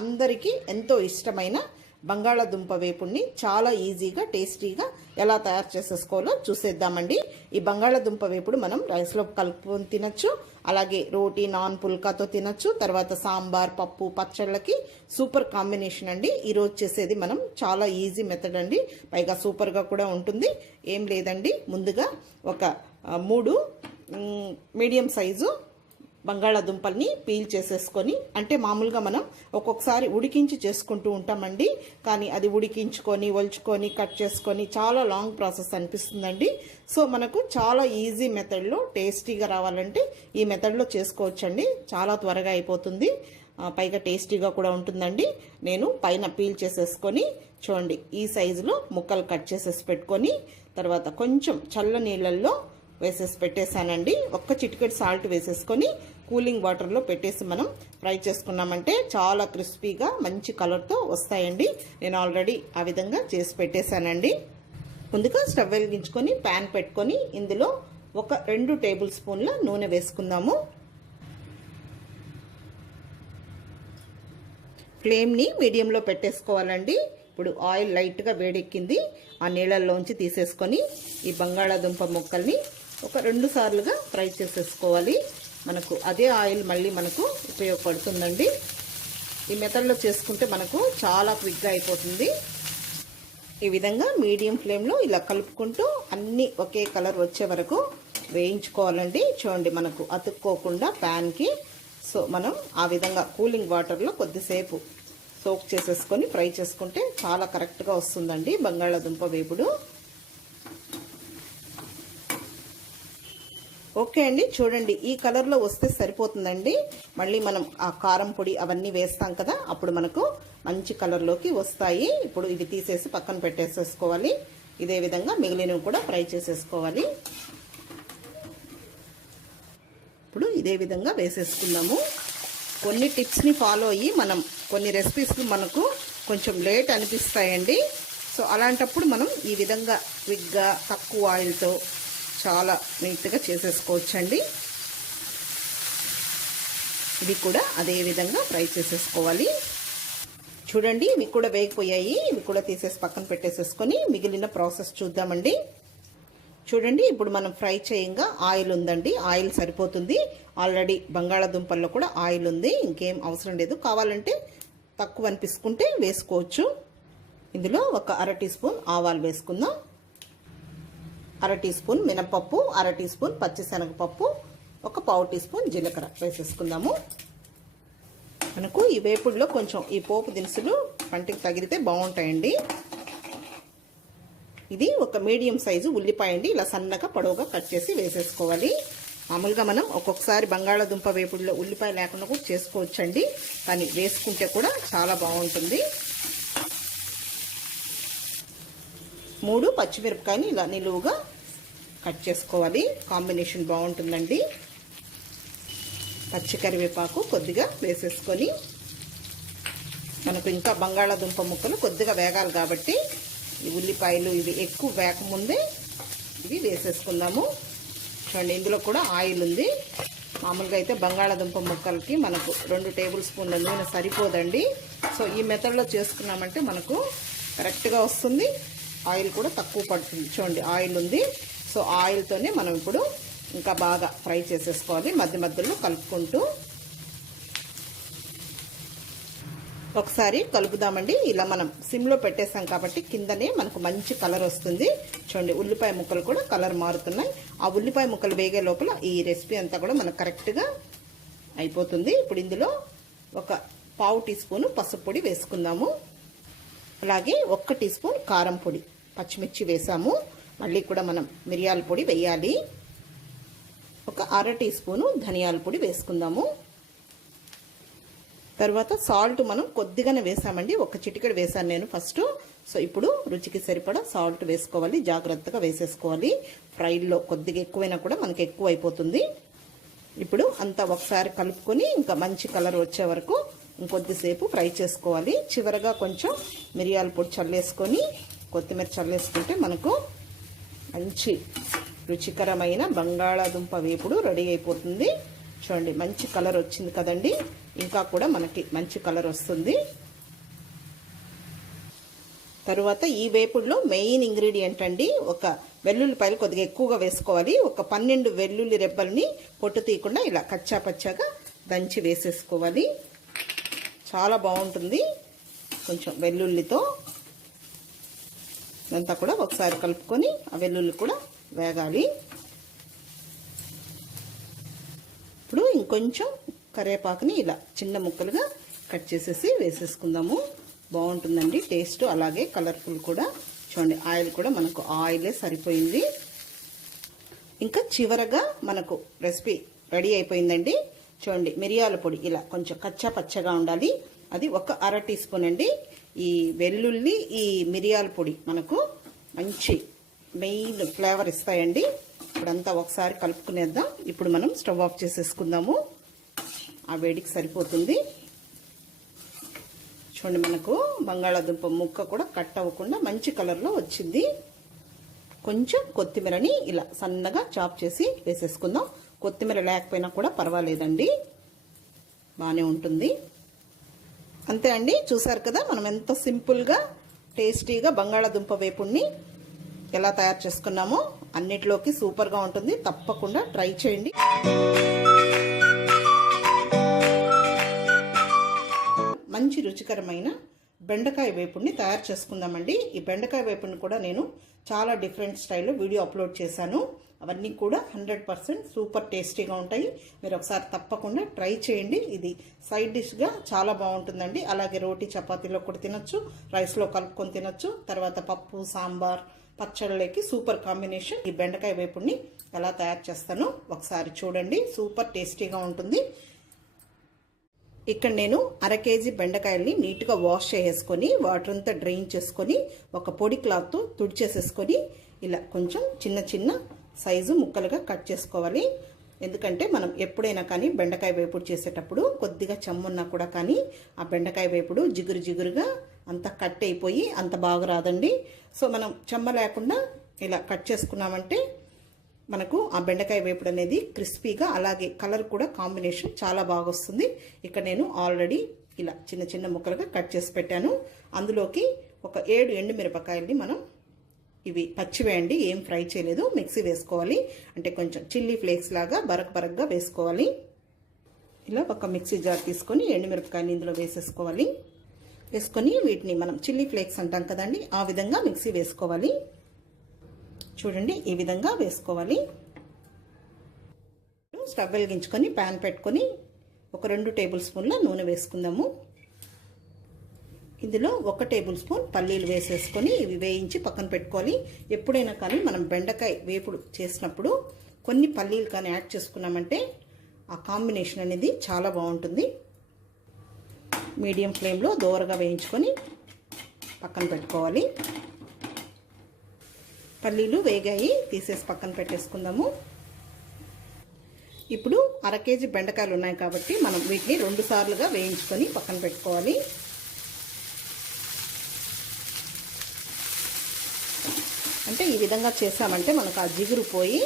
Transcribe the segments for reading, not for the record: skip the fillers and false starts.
అందరికీ ఎంతో ఇష్టమైన బంగాళాదుంప వేపుడిని చాలా ఈజీగా టేస్టీగా ఎలా తయారు చేసేసుకోవాలో చూసేద్దామండి. ఈ బంగాళాదుంప వేపుడు మనం రైస్లో కలుపుకొని తినచ్చు, అలాగే రోటీ నాన్ పుల్కాతో తినచ్చు, తర్వాత సాంబార్ పప్పు పచ్చళ్ళకి సూపర్ కాంబినేషన్ అండి. ఈరోజు చేసేది మనం చాలా ఈజీ మెథడ్ అండి, పైగా సూపర్గా కూడా ఉంటుంది. ఏం లేదండి, ముందుగా ఒక 3 మీడియం సైజు బంగాళాదుంపల్ని పీల్ చేసేసుకొని, అంటే మామూలుగా మనం ఒక్కొక్కసారి ఉడికించి చేసుకుంటూ ఉంటామండి, కానీ అది ఉడికించుకొని ఒలుచుకొని కట్ చేసుకొని చాలా లాంగ్ ప్రాసెస్ అనిపిస్తుందండి. సో మనకు చాలా ఈజీ మెథడ్లో టేస్టీగా రావాలంటే ఈ మెథడ్లో చేసుకోవచ్చండి. చాలా త్వరగా అయిపోతుంది, పైగా టేస్టీగా కూడా ఉంటుందండి. నేను పైన పీల్ చేసేసుకొని చూడండి ఈ సైజులో ముక్కలు కట్ చేసేసి పెట్టుకొని, తర్వాత కొంచెం చల్ల నీళ్ళల్లో వేసేసి పెట్టేశానండి. ఒక్క చిటికెడు సాల్ట్ వేసేసుకొని కూలింగ్ వాటర్లో పెట్టేసి మనం ఫ్రై చేసుకున్నామంటే చాలా క్రిస్పీగా మంచి కలర్తో వస్తాయండి. నేను ఆల్రెడీ ఆ విధంగా చేసి పెట్టేశానండి. ముందుగా స్టవ్ వెలిగించుకొని ప్యాన్ పెట్టుకొని ఇందులో ఒక 2 టేబుల్ స్పూన్ల నూనె వేసుకుందాము. ఫ్లేమ్ని మీడియంలో పెట్టేసుకోవాలండి. ఇప్పుడు ఆయిల్ లైట్గా వేడెక్కింది, ఆ నీళ్ళల్లోంచి తీసేసుకొని ఈ బంగాళాదుంప ముక్కల్ని ఒక 2 సార్లుగా ఫ్రై చేసేసుకోవాలి. మనకు అదే ఆయిల్ మళ్ళీ మనకు ఉపయోగపడుతుందండి. ఈ మెథడ్లో చేసుకుంటే మనకు చాలా క్విక్గా అయిపోతుంది. ఈ విధంగా మీడియం ఫ్లేమ్లో ఇలా కలుపుకుంటూ అన్నీ ఒకే కలర్ వచ్చే వరకు వేయించుకోవాలండి. చూడండి మనకు అతుక్కోకుండా ప్యాన్కి. సో మనం ఆ విధంగా కూలింగ్ వాటర్లో కొద్దిసేపు సోక్ చేసేసుకొని ఫ్రై చేసుకుంటే చాలా కరెక్ట్గా వస్తుందండి బంగాళాదుంప వేపుడు. ఓకే అండి, చూడండి ఈ కలర్లో వస్తే సరిపోతుందండి. మళ్ళీ మనం ఆ కారం పొడి అవన్నీ వేస్తాం కదా, అప్పుడు మనకు మంచి కలర్లోకి వస్తాయి. ఇప్పుడు ఇది తీసేసి పక్కన పెట్టేసేసుకోవాలి. ఇదే విధంగా మిగిలినవి కూడా ఫ్రై చేసేసుకోవాలి. ఇప్పుడు ఇదే విధంగా వేసేసుకుందాము. కొన్ని టిప్స్ని ఫాలో అయ్యి మనం కొన్ని రెసిపీస్లు మనకు కొంచెం లేట్ అనిపిస్తాయండి. సో అలాంటప్పుడు మనం ఈ విధంగా క్విక్గా తక్కువ ఆయిల్తో చాలా నీట్గా చేసేసుకోవచ్చండి. ఇది కూడా అదే విధంగా ఫ్రై చేసేసుకోవాలి. చూడండి ఇవి కూడా వేగిపోయాయి, ఇవి కూడా తీసేసి పక్కన పెట్టేసేసుకొని మిగిలిన ప్రాసెస్ చూద్దామండి. చూడండి ఇప్పుడు మనం ఫ్రై చేయంగా ఆయిల్ ఉందండి, ఆయిల్ సరిపోతుంది. ఆల్రెడీ బంగాళాదుంపల్లో కూడా ఆయిల్ ఉంది, ఇంకేం అవసరం లేదు. కావాలంటే తక్కువ అనిపించుకుంటే వేసుకోవచ్చు. ఇందులో ఒక 1/2 టీ స్పూన్ ఆవాలు వేసుకుందాం, 1/2 టీ స్పూన్ మినపప్పు, 1/2 టీ స్పూన్ పచ్చిశనగపప్పు, ఒక 1/4 టీ స్పూన్ జీలకర్ర వేసేసుకుందాము. మనకు ఈ వేపుడులో కొంచెం ఈ పోపు దినుసులు పంటికి తగిలితే బాగుంటాయండి. ఇది ఒక మీడియం సైజు ఉల్లిపాయ అండి, ఇలా సన్నగా పొడవుగా కట్ చేసి వేసేసుకోవాలి. మామూలుగా మనం ఒక్కొక్కసారి బంగాళాదుంప వేపుడులో ఉల్లిపాయ లేకుండా కూడా చేసుకోవచ్చండి, కానీ వేసుకుంటే కూడా చాలా బాగుంటుంది. 3 పచ్చిమిరపకాయని ఇలా నిలువుగా కట్ చేసుకోవాలి, కాంబినేషన్ బాగుంటుందండి. పచ్చి కరివేపాకు కొద్దిగా వేసేసుకొని, మనకు ఇంకా బంగాళాదుంప ముక్కలు కొద్దిగా వేగాలి కాబట్టి ఈ ఉల్లిపాయలు ఇవి ఎక్కువ వేగముందే ఇవి వేసేసుకుందాము. చూడండి ఇందులో కూడా ఆయిల్ ఉంది. మామూలుగా అయితే బంగాళాదుంప ముక్కలకి మనకు 2 టేబుల్ స్పూన్ల నూనె సరిపోదండి. సో ఈ మెథడ్లో చేసుకున్నామంటే మనకు కరెక్ట్గా వస్తుంది, ఆయిల్ కూడా తక్కువ పడుతుంది. చూడండి ఆయిల్ ఉంది, సో ఆయిల్తోనే మనం ఇప్పుడు ఇంకా బాగా ఫ్రై చేసేసుకోవాలి, మధ్య మధ్యలో కలుపుకుంటూ. ఒకసారి కలుపుదామండి. ఇలా మనం సిమ్లో పెట్టేసాం కాబట్టి కిందనే మనకు మంచి కలర్ వస్తుంది. చూడండి ఉల్లిపాయ ముక్కలు కూడా కలర్ మారుతున్నాయి. ఆ ఉల్లిపాయ ముక్కలు వేగే లోపల ఈ రెసిపీ అంతా కూడా మనకు కరెక్ట్గా అయిపోతుంది. ఇప్పుడు ఇందులో ఒక 1/4 టీ స్పూన్ పసుపు పొడి వేసుకుందాము, అలాగే 1 టీ స్పూన్ కారం పొడి, పచ్చిమిర్చి వేసాము. మళ్ళీ కూడా మనం మిరియాల పొడి వేయాలి. ఒక 1/2 టీ స్పూను ధనియాల పొడి వేసుకుందాము. తర్వాత సాల్ట్ మనం కొద్దిగానే వేసామండి, ఒక చిటికెడు వేసాను నేను ఫస్ట్. సో ఇప్పుడు రుచికి సరిపడా సాల్ట్ వేసుకోవాలి, జాగ్రత్తగా వేసేసుకోవాలి. ఫ్రైల్లో కొద్దిగా ఎక్కువైనా కూడా మనకి ఎక్కువ అయిపోతుంది. ఇప్పుడు అంతా ఒకసారి కలుపుకొని ఇంకా మంచి కలర్ వచ్చే వరకు ఇంకొద్దిసేపు ఫ్రై చేసుకోవాలి. చివరగా కొంచెం మిరియాల పొడి చల్లేసుకొని కొత్తిమీర చల్లేసుకుంటే మనకు మంచి రుచికరమైన బంగాళాదుంప వేపుడు రెడీ అయిపోతుంది. చూడండి మంచి కలర్ వచ్చింది కదండి. ఇంకా కూడా మనకి మంచి కలర్ వస్తుంది. తరువాత ఈ వేపుడులో మెయిన్ ఇంగ్రీడియంట్ అండి, ఒక వెల్లుల్లిపాయలు కొద్దిగా ఎక్కువగా వేసుకోవాలి. ఒక 12 వెల్లుల్లి రెబ్బల్ని పొట్టు తీయకుండా ఇలా కచ్చా పచ్చాగా దంచి వేసేసుకోవాలి. చాలా బాగుంటుంది కొంచెం వెల్లుల్లితో. ఇదంతా కూడా ఒకసారి కలుపుకొని ఆ వెల్లుల్లి కూడా వేగాలి. ఇప్పుడు ఇంకొంచెం కరివేపాకుని ఇలా చిన్న ముక్కలుగా కట్ చేసేసి వేసేసుకుందాము. బాగుంటుందండి టేస్ట్, అలాగే కలర్ఫుల్ కూడా. చూడండి ఆయిల్ కూడా మనకు ఆయిలే సరిపోయింది. ఇంకా చివరగా మనకు రెసిపీ రెడీ అయిపోయిందండి. చూడండి మిరియాల పొడి ఇలా కొంచెం కచ్చా పచ్చగా ఉండాలి. అది ఒక 1/2 టీ స్పూన్ అండి. ఈ వెల్లుల్లి ఈ మిరియాల పొడి మనకు మంచి మెయిన్ ఫ్లేవర్ ఇస్తాయండి. ఇప్పుడంతా ఒకసారి కలుపుకునేద్దాం. ఇప్పుడు మనం స్టవ్ ఆఫ్ చేసేసుకుందాము. ఆ వేడికి సరిపోతుంది. చూడండి మనకు బంగాళాదుంప ముక్క కూడా కట్ అవ్వకుండా మంచి కలర్లో వచ్చింది. కొంచెం కొత్తిమీరని ఇలా సన్నగా చాప్ చేసి వేసేసుకుందాం. కొత్తిమీర లేకపోయినా కూడా పర్వాలేదండి, బాగానే ఉంటుంది. అంతే అండి, చూసారు కదా మనం ఎంత సింపుల్గా టేస్టీగా బంగాళాదుంప వేపుడిని ఎలా తయారు చేసుకున్నామో. అన్నిటిలోకి సూపర్గా ఉంటుంది, తప్పకుండా ట్రై చేయండి. మంచి రుచికరమైన బెండకాయ వేపుడిని తయారు చేసుకుందామండి. ఈ బెండకాయ వేపుడిని కూడా నేను చాలా డిఫరెంట్ స్టైల్లో వీడియో అప్లోడ్ చేశాను. అవన్నీ కూడా 100% సూపర్ టేస్టీగా ఉంటాయి. మీరు ఒకసారి తప్పకుండా ట్రై చేయండి. ఇది సైడ్ డిష్గా చాలా బాగుంటుందండి. అలాగే రోటీ చపాతీలో కూడా తినొచ్చు, రైస్లో కలుపుకొని తినొచ్చు. తర్వాత పప్పు, సాంబార్, పచ్చళ్ళకి సూపర్ కాంబినేషన్. ఈ బెండకాయ వేపుడిని ఎలా తయారు చేస్తానో ఒకసారి చూడండి, సూపర్ టేస్టీగా ఉంటుంది. ఇక్కడ నేను 1/2 కేజీ బెండకాయల్ని నీట్గా వాష్ చేసుకొని వాటర్ అంతా డ్రైన్ చేసుకొని ఒక పొడి క్లాత్తో తుడిచేసేసుకొని ఇలా కొంచెం చిన్న చిన్న సైజు ముక్కలుగా కట్ చేసుకోవాలి. ఎందుకంటే మనం ఎప్పుడైనా కానీ బెండకాయ వేపుడు చేసేటప్పుడు కొద్దిగా చెమ్మున్నా కూడా కానీ ఆ బెండకాయ వేపుడు జిగురు జిగురుగా అంత కట్ అయిపోయి అంత బాగా రాదండి. సో మనం చెమ్మ లేకుండా ఇలా కట్ చేసుకున్నామంటే మనకు ఆ బెండకాయ వేపుడు అనేది క్రిస్పీగా, అలాగే కలర్ కూడా కాంబినేషన్ చాలా బాగా వస్తుంది. ఇక్కడ నేను ఆల్రెడీ ఇలా చిన్న చిన్న ముక్కలుగా కట్ చేసి పెట్టాను. అందులోకి ఒక 7 ఎండుమిరపకాయల్ని మనం ఇవి పచ్చివేయండి, ఏం ఫ్రై చేయలేదు, మిక్సీ వేసుకోవాలి. అంటే కొంచెం చిల్లీ ఫ్లేక్స్ లాగా బరకగా వేసుకోవాలి. ఇలా ఒక మిక్సీ జార్ తీసుకొని ఎండుమిరపకాయని ఇందులో వేసేసుకోవాలి. వేసుకొని వీటిని మనం చిల్లీ ఫ్లేక్స్ అంటాం కదండి, ఆ విధంగా మిక్సీ వేసుకోవాలి. చూడండి ఈ విధంగా వేసుకోవాలి. స్టవ్ వెలిగించుకొని ప్యాన్ పెట్టుకొని ఒక 2 టేబుల్ స్పూన్ల నూనె వేసుకుందాము. ఇందులో 1 టేబుల్ స్పూన్ పల్లీలు వేసేసుకొని ఇవి వేయించి పక్కన పెట్టుకోవాలి. ఎప్పుడైనా కానీ మనం బెండకాయ వేపుడు చేసినప్పుడు కొన్ని పల్లీలు కానీ యాడ్ చేసుకున్నామంటే ఆ కాంబినేషన్ అనేది చాలా బాగుంటుంది. మీడియం ఫ్లేమ్లో దోరగా వేయించుకొని పక్కన పెట్టుకోవాలి. పల్లీలు వేగాయి, తీసేసి పక్కన పెట్టేసుకుందాము. ఇప్పుడు 1/2 కేజీ బెండకాయలు ఉన్నాయి కాబట్టి మనం వీటిని 2 సార్లుగా వేయించుకొని పక్కన పెట్టుకోవాలి. అంటే ఈ విధంగా చేసామంటే మనకు ఆ జిగురు పోయి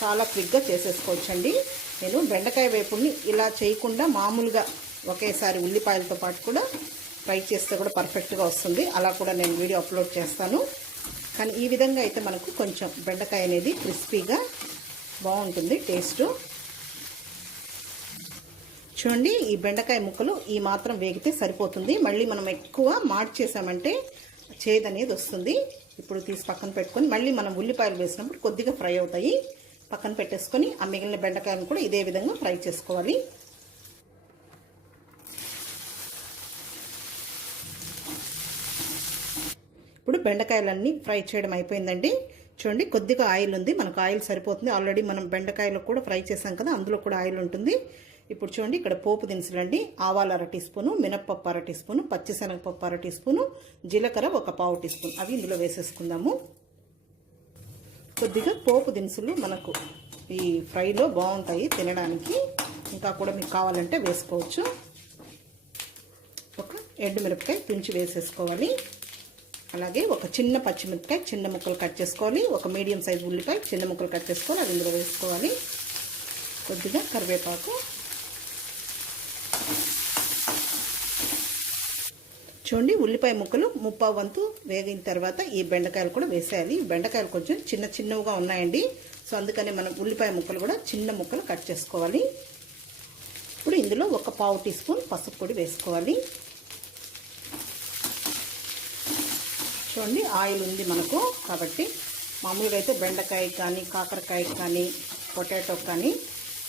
చాలా క్విక్గా చేసేసుకోవచ్చండి. నేను బెండకాయ వేపుడిని ఇలా చేయకుండా మామూలుగా ఒకేసారి ఉల్లిపాయలతో పాటు కూడా ఫ్రై చేస్తే కూడా పర్ఫెక్ట్గా వస్తుంది. అలా కూడా నేను వీడియో అప్లోడ్ చేస్తాను. కానీ ఈ విధంగా అయితే మనకు కొంచెం బెండకాయ అనేది క్రిస్పీగా బాగుంటుంది టేస్ట్. చూడండి ఈ బెండకాయ ముక్కలు ఈ మాత్రం వేగితే సరిపోతుంది. మళ్ళీ మనం ఎక్కువ మార్చేసామంటే చేదు అనేది వస్తుంది. ఇప్పుడు తీసి పక్కన పెట్టుకొని మళ్ళీ మనం ఉల్లిపాయలు వేసినప్పుడు కొద్దిగా ఫ్రై అవుతాయి. పక్కన పెట్టేసుకొని ఆ మిగిలిన బెండకాయలను కూడా ఇదే విధంగా ఫ్రై చేసుకోవాలి. ఇప్పుడు బెండకాయలన్నీ ఫ్రై చేయడం అయిపోయిందండి. చూడండి కొద్దిగా ఆయిల్ ఉంది, మనకు ఆయిల్ సరిపోతుంది. ఆల్రెడీ మనం బెండకాయలు కూడా ఫ్రై చేసాం కదా, అందులో కూడా ఆయిల్ ఉంటుంది. ఇప్పుడు చూడండి ఇక్కడ పోపు దినుసులు అండి. ఆవాలు 1/2 టీ స్పూను, మినప్పప్పు 1/2 టీ స్పూను, పచ్చిశనగపప్పు 1/2 టీ స్పూను, జీలకర్ర ఒక 1/4 టీ స్పూన్ అవి ఇందులో వేసేసుకుందాము. కొద్దిగా పోపు దినుసులు మనకు ఈ ఫ్రైలో బాగుంటాయి తినడానికి. ఇంకా కూడా మీకు కావాలంటే వేసుకోవచ్చు. ఒక ఎండుమిరపకాయ తుంచి వేసేసుకోవాలి. అలాగే ఒక చిన్న పచ్చిమిరపకాయ చిన్న ముక్కలు కట్ చేసుకోవాలి, ఒక మీడియం సైజు ఉల్లిపాయ చిన్న ముక్కలు కట్ చేసుకోవాలి, అది ఇందులో వేసుకోవాలి. కొద్దిగా కరివేపాకు, చూడండి ఉల్లిపాయ ముక్కలు ముప్పావు వంతు వేగిన తర్వాత ఈ బెండకాయలు కూడా వేసేయాలి. బెండకాయలు కొంచెం చిన్నగా ఉన్నాయండి, సో అందుకని మనం ఉల్లిపాయ ముక్కలు కూడా చిన్న ముక్కలు కట్ చేసుకోవాలి. ఇప్పుడు ఇందులో ఒక పావు టీ స్పూన్ పసుపు పొడి వేసుకోవాలి. చూడండి ఆయిల్ ఉంది మనకు, కాబట్టి మామూలుగా అయితే బెండకాయ కానీ కాకరకాయ కానీ పొటాటో కానీ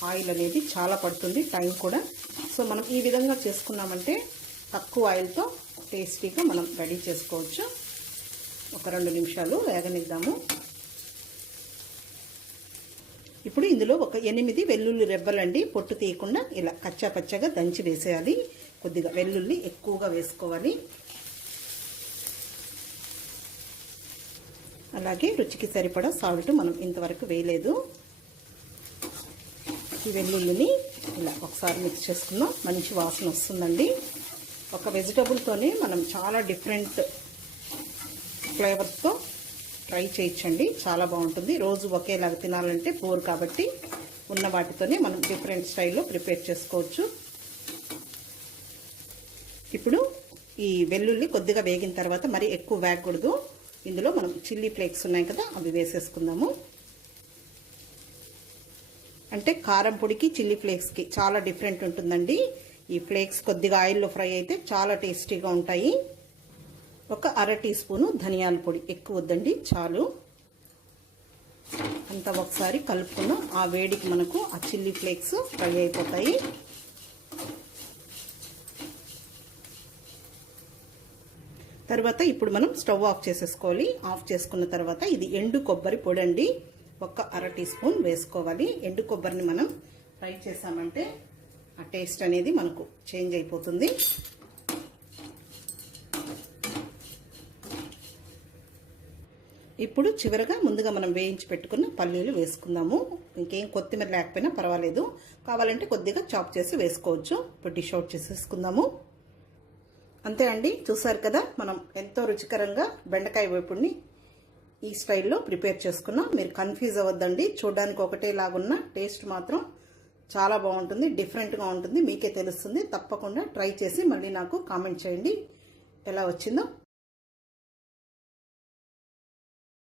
ఆయిల్ అనేది చాలా పడుతుంది, టైం కూడా. సో మనం ఈ విధంగా చేసుకున్నామంటే తక్కువ ఆయిల్తో టేస్టీగా మనం రెడీ చేసుకోవచ్చు. ఒక 2 నిమిషాలు వేగనిద్దాము. ఇప్పుడు ఇందులో ఒక 8 వెల్లుల్లి రెబ్బలండి, పొట్టు తీయకుండా ఇలా కచ్చా పచ్చగా దంచి వేసేయాలి. కొద్దిగా వెల్లుల్లి ఎక్కువగా వేసుకోవాలి. అలాగే రుచికి సరిపడా సాల్ట్ మనం ఇంతవరకు వేయలేదు. ఈ వెల్లుల్లిని ఇలా ఒకసారి మిక్స్ చేసుకుందాం, మంచి వాసన వస్తుందండి. ఒక వెజిటబుల్తోనే మనం చాలా డిఫరెంట్ ఫ్లేవర్స్తో ట్రై చేయొచ్చండి, చాలా బాగుంటుంది. రోజు ఒకేలాగా తినాలంటే బోర్, కాబట్టి ఉన్న వాటితోనే మనం డిఫరెంట్ స్టైల్లో ప్రిపేర్ చేసుకోవచ్చు. ఇప్పుడు ఈ వెల్లుల్లి కొద్దిగా వేగిన తర్వాత మరి ఎక్కువ వేగకూడదు. ఇందులో మనం చిల్లీ ఫ్లేక్స్ ఉన్నాయి కదా, అవి వేసేసుకుందాము. అంటే కారం పొడికి చిల్లీ ఫ్లేక్స్కి చాలా డిఫరెంట్ ఉంటుందండి. ఈ ఫ్లేక్స్ కొద్దిగా ఆయిల్లో ఫ్రై అయితే చాలా టేస్టీగా ఉంటాయి. ఒక 1/2 టీ స్పూను ధనియాల పొడి, ఎక్కువ వద్దండి, చాలు. అంతా ఒకసారి కలుపుకున్నాం. ఆ వేడికి మనకు ఆ చిల్లీ ఫ్లేక్స్ ఫ్రై అయిపోతాయి. తర్వాత ఇప్పుడు మనం స్టవ్ ఆఫ్ చేసేసుకోవాలి. ఆఫ్ చేసుకున్న తర్వాత ఇది ఎండు కొబ్బరి పొడి అండి, ఒక 1/2 టీ స్పూన్ వేసుకోవాలి. ఎండు కొబ్బరిని మనం ఫ్రై చేసామంటే ఆ టేస్ట్ అనేది మనకు చేంజ్ అయిపోతుంది. ఇప్పుడు చివరగా ముందుగా మనం వేయించి పెట్టుకున్న పల్లీలు వేసుకుందాము. ఇంకేం కొత్తిమీర లేకపోయినా పర్వాలేదు, కావాలంటే కొద్దిగా చాప్ చేసి వేసుకోవచ్చు. ఇప్పుడు డిష్ అవుట్ చేసేసుకుందాము. అంతే అండి, చూసారు కదా, మనం ఎంతో రుచికరంగా బెండకాయ వేపుడిని ఈ స్టైల్లో ప్రిపేర్ చేసుకున్నాం. మీరు కన్ఫ్యూజ్ అవ్వద్దండి, చూడడానికి ఒకటేలాగున్న టేస్ట్ మాత్రం చాలా బాగుంటుంది, డిఫరెంట్గా ఉంటుంది, మీకే తెలుస్తుంది. తప్పకుండా ట్రై చేసి మళ్ళీ నాకు కామెంట్ చేయండి ఎలా వచ్చిందో.